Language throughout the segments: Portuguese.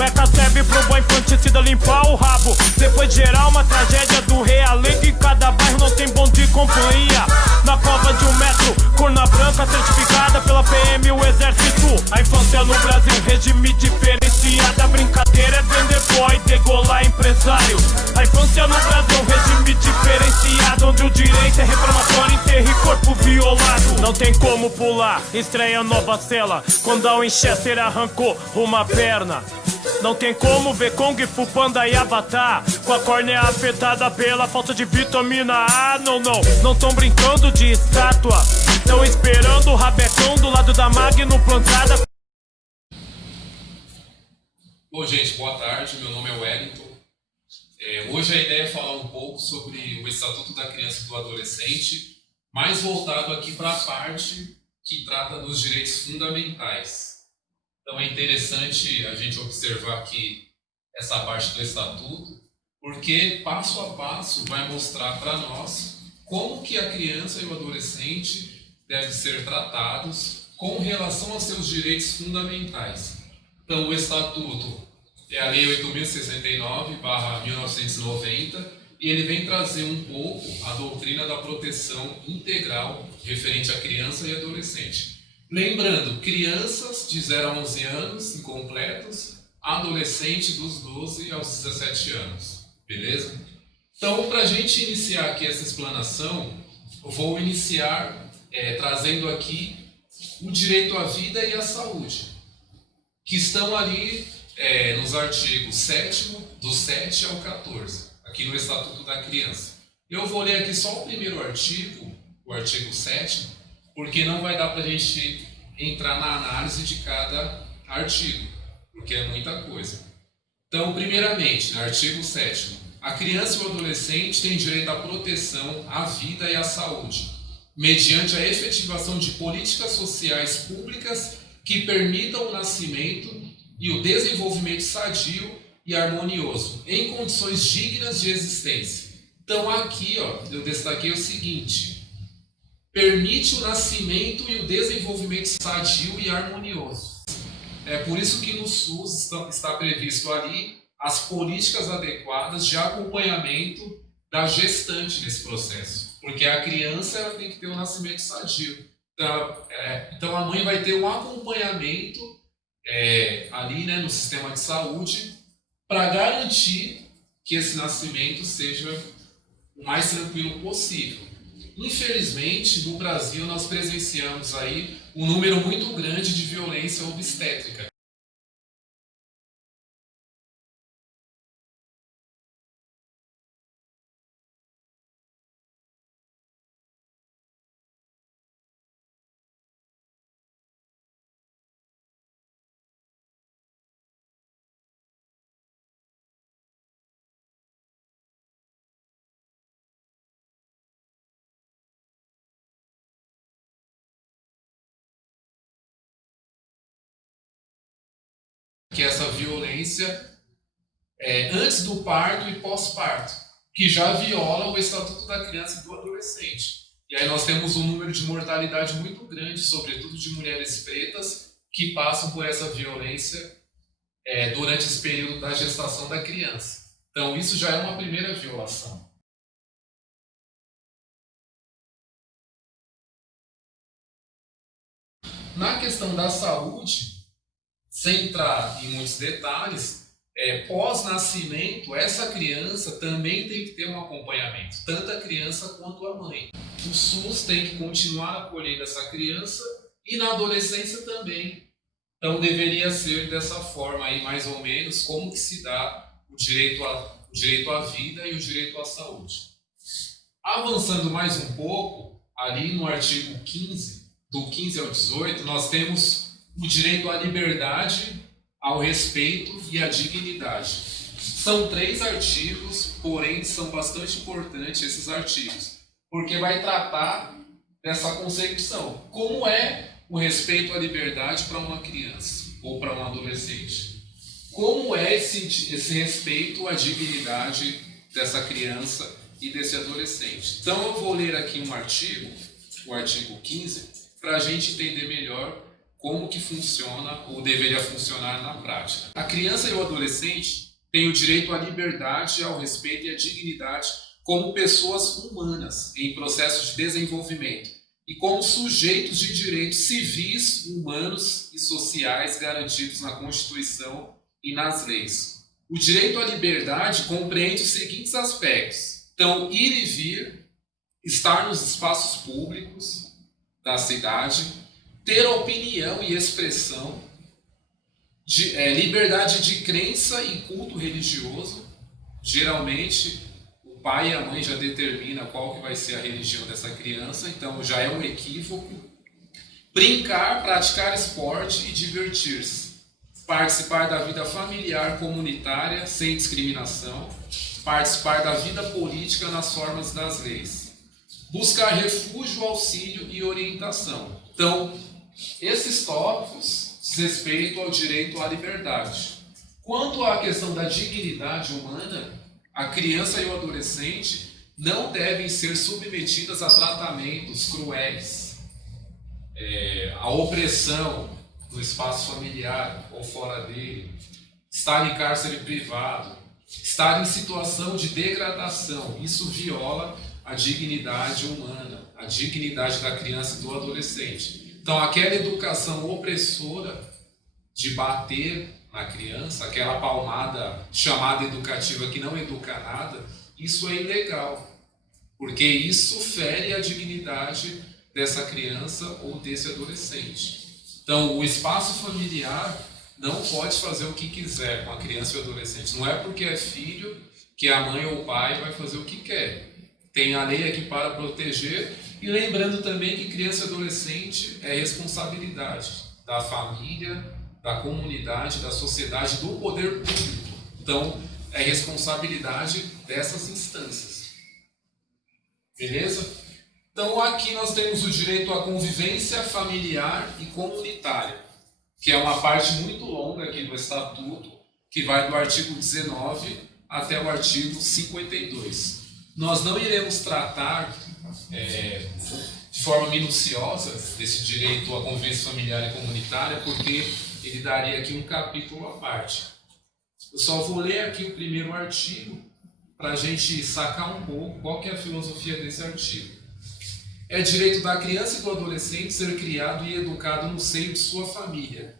O ECA serve pro bom infanticida limpar o rabo. Depois de gerar uma tragédia do realengo, em cada bairro não tem bom de companhia. Na cova de 1 metro, corna branca certificada pela PM e o exército. A infância no Brasil, regime diferenciado. A brincadeira é vender boy, degolar empresário. A infância no Brasil, regime diferenciado, onde o direito é reclamatório, enterro e corpo violado. Não tem como pular, estreia nova cela, quando a Winchester arrancou uma perna. Não tem como ver Kung Fu Panda e Avatar com a córnea afetada pela falta de vitamina A. Não tão brincando de estátua, tão esperando o rabecão do lado da Magno plantada. Bom, gente, boa tarde, meu nome é Wellington. Hoje a ideia é falar um pouco sobre o Estatuto da Criança e do Adolescente, mais voltado aqui para a parte que trata dos direitos fundamentais. Então é interessante a gente observar aqui essa parte do Estatuto, porque passo a passo vai mostrar para nós como que a criança e o adolescente devem ser tratados com relação aos seus direitos fundamentais. Então o Estatuto é a Lei 8.069/1990 e ele vem trazer um pouco a doutrina da proteção integral referente à criança e adolescente. Lembrando, crianças de 0 a 11 anos incompletos, adolescente dos 12 aos 17 anos, beleza? Então, para a gente iniciar aqui essa explanação, eu vou iniciar trazendo aqui o direito à vida e à saúde, que estão ali nos artigos 7º, do 7 ao 14, aqui no Estatuto da Criança. Eu vou ler aqui só o primeiro artigo, o artigo 7º, porque não vai dar para a gente entrar na análise de cada artigo, porque é muita coisa. Então, primeiramente, no artigo 7º, a criança e o adolescente têm direito à proteção, à vida e à saúde, mediante a efetivação de políticas sociais públicas que permitam o nascimento e o desenvolvimento sadio e harmonioso, em condições dignas de existência. Então, aqui eu destaquei o seguinte: permite o nascimento e o desenvolvimento sadio e harmonioso. É por isso que no SUS está previsto ali as políticas adequadas de acompanhamento da gestante nesse processo, porque a criança ela tem que ter um nascimento sadio. Então a mãe vai ter um acompanhamento ali, né, no sistema de saúde para garantir que esse nascimento seja o mais tranquilo possível. Infelizmente, no Brasil, nós presenciamos aí um número muito grande de violência obstétrica. Que essa violência antes do parto e pós-parto, que já viola o Estatuto da Criança e do Adolescente. E aí nós temos um número de mortalidade muito grande, sobretudo de mulheres pretas, que passam por essa violência durante esse período da gestação da criança. Então isso já é uma primeira violação. Na questão da saúde, sem entrar em muitos detalhes, pós-nascimento, essa criança também tem que ter um acompanhamento, tanto a criança quanto a mãe. O SUS tem que continuar acolhendo essa criança e na adolescência também. Então deveria ser dessa forma aí, mais ou menos, como que se dá o direito à vida e o direito à saúde. Avançando mais um pouco, ali no artigo 15, do 15 ao 18, nós temos o direito à liberdade, ao respeito e à dignidade. São 3 artigos, porém são bastante importantes esses artigos, porque vai tratar dessa concepção. Como é o respeito à liberdade para uma criança ou para um adolescente? Como é esse respeito à dignidade dessa criança e desse adolescente? Então eu vou ler aqui um artigo, o artigo 15, para a gente entender melhor como que funciona ou deveria funcionar na prática. A criança e o adolescente têm o direito à liberdade, ao respeito e à dignidade como pessoas humanas em processo de desenvolvimento e como sujeitos de direitos civis, humanos e sociais garantidos na Constituição e nas leis. O direito à liberdade compreende os seguintes aspectos. Então, ir e vir, estar nos espaços públicos da cidade, ter opinião e expressão, liberdade de crença e culto religioso. Geralmente, o pai e a mãe já determinam qual que vai ser a religião dessa criança, então já é um equívoco. Brincar, praticar esporte e divertir-se. Participar da vida familiar comunitária sem discriminação. Participar da vida política nas formas das leis. Buscar refúgio, auxílio e orientação. Então, esses tópicos diz respeito ao direito à liberdade. Quanto à questão da dignidade humana, a criança e o adolescente não devem ser submetidas a tratamentos cruéis, a opressão no espaço familiar ou fora dele, estar em cárcere privado, estar em situação de degradação. Isso viola a dignidade humana, a dignidade da criança e do adolescente. Então, aquela educação opressora de bater na criança, aquela palmada chamada educativa que não educa nada, isso é ilegal, porque isso fere a dignidade dessa criança ou desse adolescente. Então, o espaço familiar não pode fazer o que quiser com a criança e o adolescente. Não é porque é filho que a mãe ou o pai vai fazer o que quer. Tem a lei aqui para proteger. E lembrando também que criança e adolescente é responsabilidade da família, da comunidade, da sociedade, do poder público. Então, é responsabilidade dessas instâncias. Beleza? Então, aqui nós temos o direito à convivência familiar e comunitária, que é uma parte muito longa aqui do Estatuto, que vai do artigo 19 até o artigo 52. Nós não iremos tratar de forma minuciosa desse direito à convivência familiar e comunitária, porque ele daria aqui um capítulo à parte. Eu só vou ler aqui o primeiro artigo para a gente sacar um pouco qual que é a filosofia desse artigo. É direito da criança e do adolescente ser criado e educado no seio de sua família,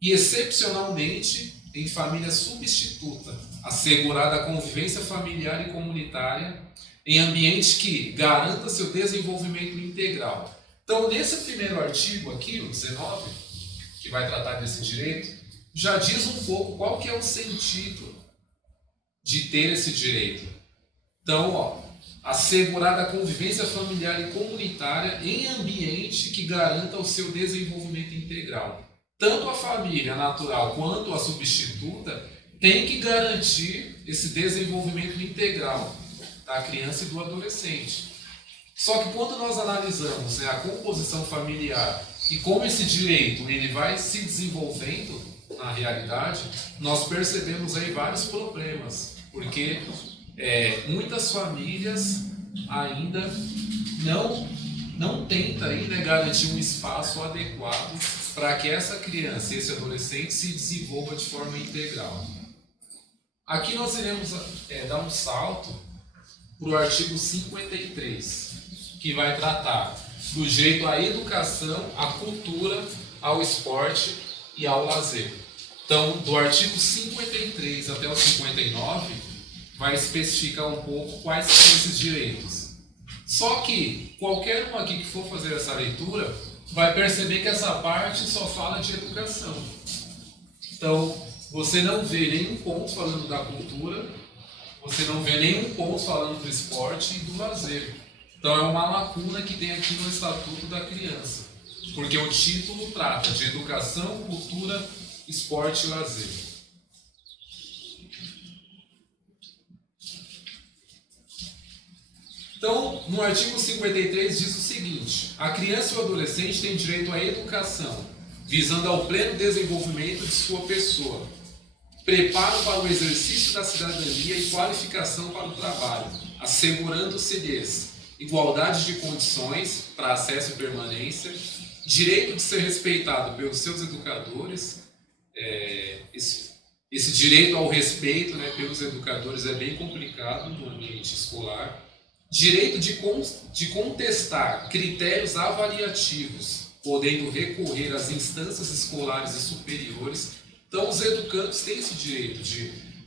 e excepcionalmente em família substituta, assegurada a convivência familiar e comunitária em ambiente que garanta seu desenvolvimento integral. Então, nesse primeiro artigo aqui, o 19, que vai tratar desse direito, já diz um pouco qual que é o sentido de ter esse direito. Então, assegurar a convivência familiar e comunitária em ambiente que garanta o seu desenvolvimento integral. Tanto a família natural quanto a substituta tem que garantir esse desenvolvimento integral da criança e do adolescente. Só que quando nós analisamos a composição familiar e como esse direito ele vai se desenvolvendo na realidade, nós percebemos aí vários problemas, porque muitas famílias ainda não tentam garantir um espaço adequado para que essa criança e esse adolescente se desenvolva de forma integral. Aqui nós iremos dar um salto para o artigo 53, que vai tratar do direito à educação, à cultura, ao esporte e ao lazer. Então, do artigo 53 até o 59, vai especificar um pouco quais são esses direitos. Só que qualquer um aqui que for fazer essa leitura vai perceber que essa parte só fala de educação. Então, você não vê nenhum ponto falando da cultura, você não vê nenhum ponto falando do esporte e do lazer. Então, é uma lacuna que tem aqui no Estatuto da Criança, porque o título trata de educação, cultura, esporte e lazer. Então, no artigo 53 diz o seguinte: a criança e o adolescente têm direito à educação, visando ao pleno desenvolvimento de sua pessoa, preparo para o exercício da cidadania e qualificação para o trabalho, assegurando-se-lhes igualdade de condições para acesso e permanência, Direito de ser respeitado pelos seus educadores, esse direito ao respeito, né, pelos educadores é bem complicado no ambiente escolar. Direito de contestar critérios avaliativos, podendo recorrer às instâncias escolares e superiores. Então, os educandos têm esse direito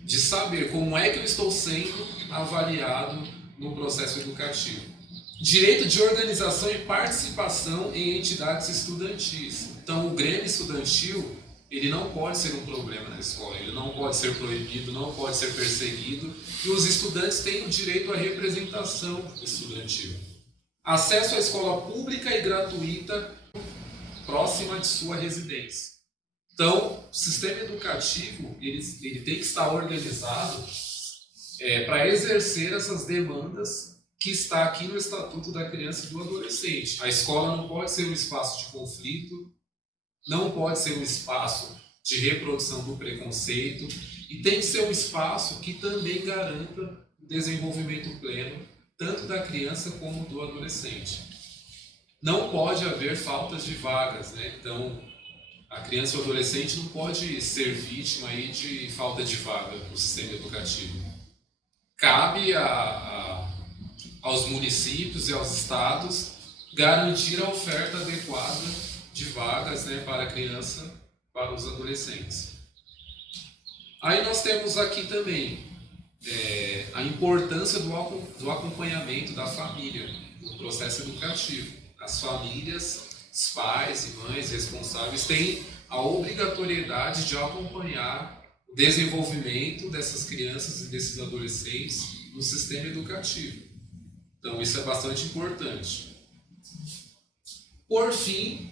de saber como é que eu estou sendo avaliado no processo educativo. Direito de organização e participação em entidades estudantis. Então, o Grêmio estudantil, ele não pode ser um problema na escola, ele não pode ser proibido, não pode ser perseguido, e os estudantes têm o direito à representação estudantil. Acesso à escola pública e gratuita próxima de sua residência. Então, o sistema educativo ele tem que estar organizado para exercer essas demandas que está aqui no Estatuto da Criança e do Adolescente. A escola não pode ser um espaço de conflito, não pode ser um espaço de reprodução do preconceito e tem que ser um espaço que também garanta o desenvolvimento pleno, tanto da criança como do adolescente. Não pode haver faltas de vagas, né? Então, a criança e o adolescente não pode ser vítima aí de falta de vaga no sistema educativo. Cabe aos municípios e aos estados garantir a oferta adequada de vagas, né, para a criança, para os adolescentes. Aí nós temos aqui também a importância do acompanhamento da família no processo educativo. As famílias, os pais e mães responsáveis têm a obrigatoriedade de acompanhar o desenvolvimento dessas crianças e desses adolescentes no sistema educativo. Então isso é bastante importante. Por fim,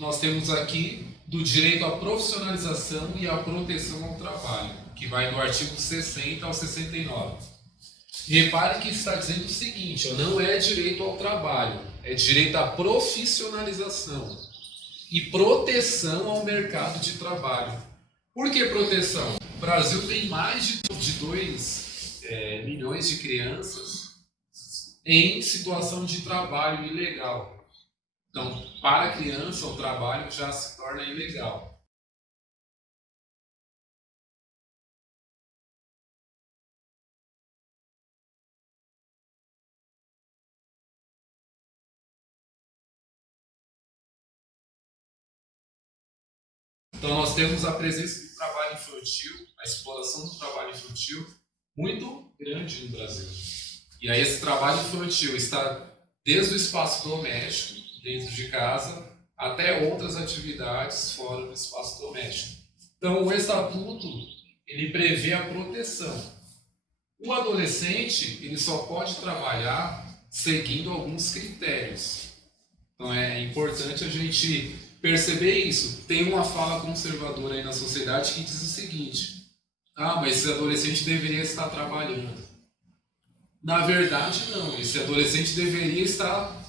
nós temos aqui do direito à profissionalização e à proteção ao trabalho, que vai do artigo 60 ao 69. Repare que está dizendo o seguinte, não é direito ao trabalho, é direito à profissionalização e proteção ao mercado de trabalho. Por que proteção? O Brasil tem mais de 2 milhões de crianças em situação de trabalho ilegal. Então, para a criança, o trabalho já se torna ilegal. Então, nós temos a presença do trabalho infantil, a exploração do trabalho infantil muito grande no Brasil. E aí esse trabalho infantil está desde o espaço doméstico, dentro de casa, até outras atividades fora do espaço doméstico. Então, o Estatuto, ele prevê a proteção. O adolescente, ele só pode trabalhar seguindo alguns critérios. Então, é importante a gente perceber isso. Tem uma fala conservadora aí na sociedade que diz o seguinte: mas esse adolescente deveria estar trabalhando. Na verdade, não. Esse adolescente deveria estar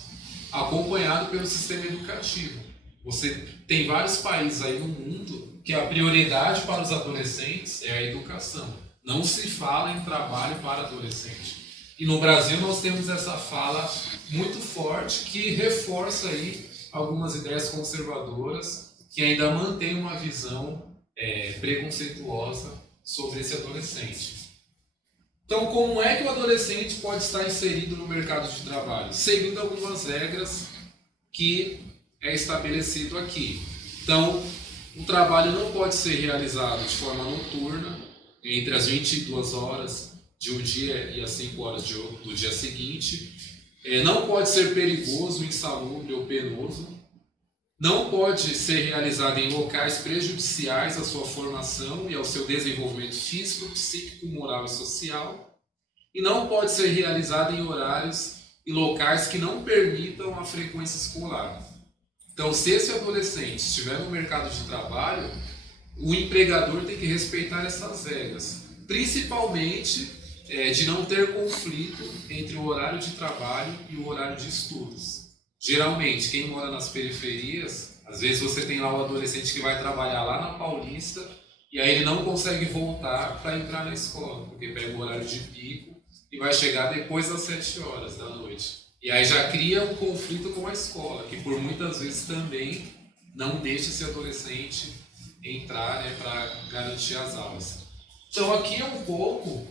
acompanhado pelo sistema educativo. Você tem vários países aí no mundo que a prioridade para os adolescentes é a educação. Não se fala em trabalho para adolescente. E no Brasil nós temos essa fala muito forte que reforça aí algumas ideias conservadoras que ainda mantêm uma visão preconceituosa sobre esse adolescente. Então, como é que o adolescente pode estar inserido no mercado de trabalho? Seguindo algumas regras que é estabelecido aqui. Então, o trabalho não pode ser realizado de forma noturna, entre as 22 horas de um dia e as 5 horas do dia seguinte. Não pode ser perigoso, insalubre ou penoso. Não pode ser realizado em locais prejudiciais à sua formação e ao seu desenvolvimento físico, psíquico, moral e social. E não pode ser realizado em horários e locais que não permitam a frequência escolar. Então, se esse adolescente estiver no mercado de trabalho, o empregador tem que respeitar essas regras, principalmente de não ter conflito entre o horário de trabalho e o horário de estudos. Geralmente, quem mora nas periferias, às vezes você tem lá o adolescente que vai trabalhar lá na Paulista e aí ele não consegue voltar para entrar na escola, porque pega o horário de pico e vai chegar depois das 7 horas da noite. E aí já cria um conflito com a escola, que por muitas vezes também não deixa esse adolescente entrar, né, para garantir as aulas. Então aqui é um pouco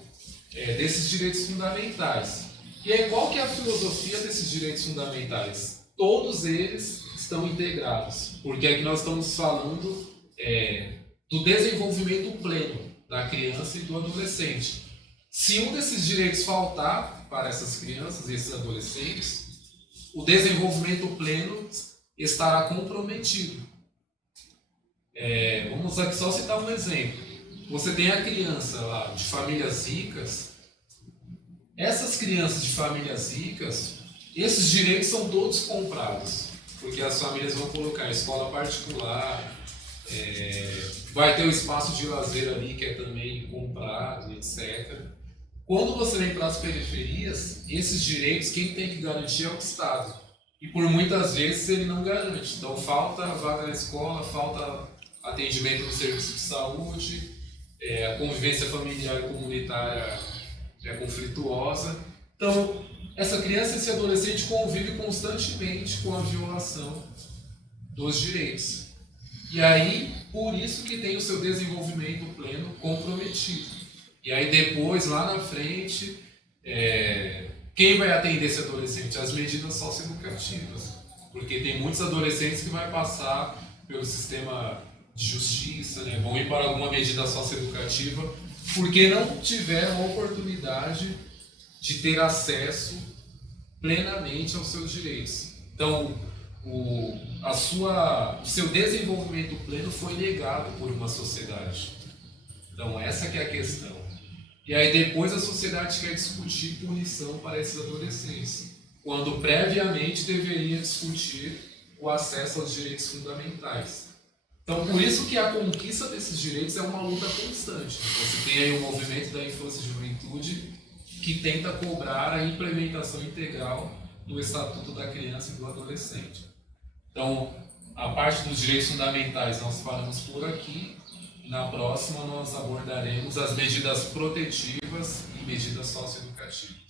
desses direitos fundamentais. E aí qual que é a filosofia desses direitos fundamentais? Todos eles estão integrados, porque aqui nós estamos falando do desenvolvimento pleno da criança e do adolescente. Se um desses direitos faltar para essas crianças e esses adolescentes, o desenvolvimento pleno estará comprometido. Vamos aqui só citar um exemplo. Você tem a criança lá de famílias ricas. Essas crianças de famílias ricas, esses direitos são todos comprados, porque as famílias vão colocar escola particular, vai ter o espaço de lazer ali que é também comprado, etc. Quando você vem para as periferias, esses direitos quem tem que garantir é o Estado. E por muitas vezes ele não garante. Então falta vaga na escola, falta atendimento no serviço de saúde, a convivência familiar e comunitária é conflituosa. Então essa criança e esse adolescente convivem constantemente com a violação dos direitos. E aí, por isso que tem o seu desenvolvimento pleno comprometido. E aí depois, lá na frente, quem vai atender esse adolescente? As medidas socioeducativas. Porque tem muitos adolescentes que vão passar pelo sistema de justiça, né? Vão ir para alguma medida socioeducativa, porque não tiveram a oportunidade de ter acesso plenamente aos seus direitos. Então, o seu desenvolvimento pleno foi negado por uma sociedade. Então, essa que é a questão. E aí depois a sociedade quer discutir punição para esses adolescentes, quando previamente deveria discutir o acesso aos direitos fundamentais. Então, por isso que a conquista desses direitos é uma luta constante. Você tem aí o movimento da infância e juventude que tenta cobrar a implementação integral do Estatuto da Criança e do Adolescente. Então, a parte dos direitos fundamentais nós paramos por aqui. Na próxima nós abordaremos as medidas protetivas e medidas socioeducativas.